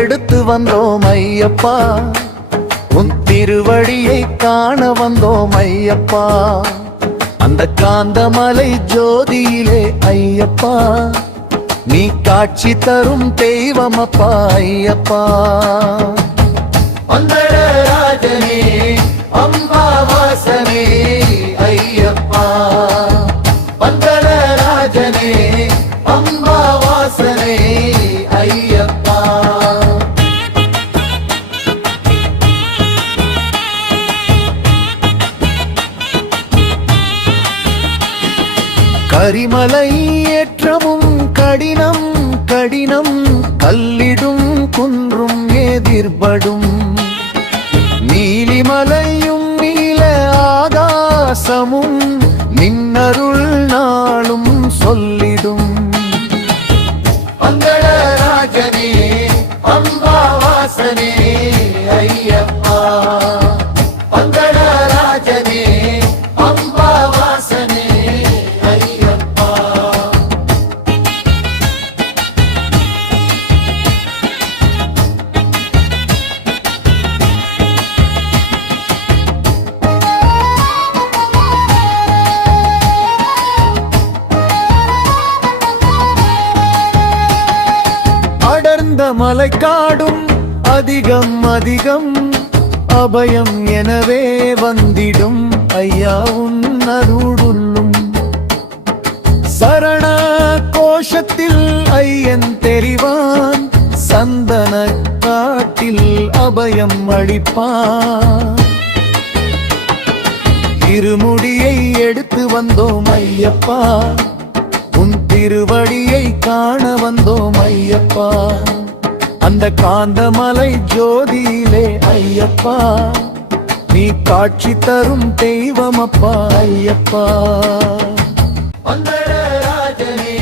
எடுத்து வந்தோம் ஐயப்பா, உன் திருவடியை காண வந்தோம் ஐயப்பா. அந்த காந்தமலை ஜோதியிலே ஐயப்பா, நீ காட்சி தரும் தெய்வமப்பா ஐயப்பா. பந்தளராஜனே அம்பாவாசனே ஐயப்பா, பந்தளராஜனே அம்பாவாசனே ஐயப்பா. கரிமலை ஏற்றமும் கடினம் கடினம், கல்லிடும் குன்றும் எதிர்படும், நீலிமலையும் நீல ஆகாசமும் நின்னருள் நாளும் சொல்லிடும். பந்தளராஜனே அம்பாவாசனே ஐயப்பா, பந்தளராஜனே அம்பாவாசனே ஐயப்பா. அடர்ந்த மலைக்காடும் அதிகம் அதிகம், அபயம் எனவே வந்திடும் ஐயா உன் அருளுள்ளும். சரண கோஷத்தில் ஐயன் தெரிவான், சந்தன காட்டில் அபயம் அளிப்பான். இருமுடியை எடுத்து வந்தோம் ஐயப்பா, உன் திருவடியை காண வந்தோம் ஐயப்பா. அந்த காந்தமலை ஜோதியிலே ஐயப்பா, நீ காட்சி தரும் தெய்வமப்பா ஐயப்பா. பந்தளராஜனே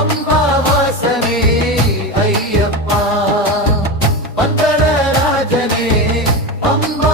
அம்பாவாசனே ஐயப்பா, பந்தளராஜனே அம்பா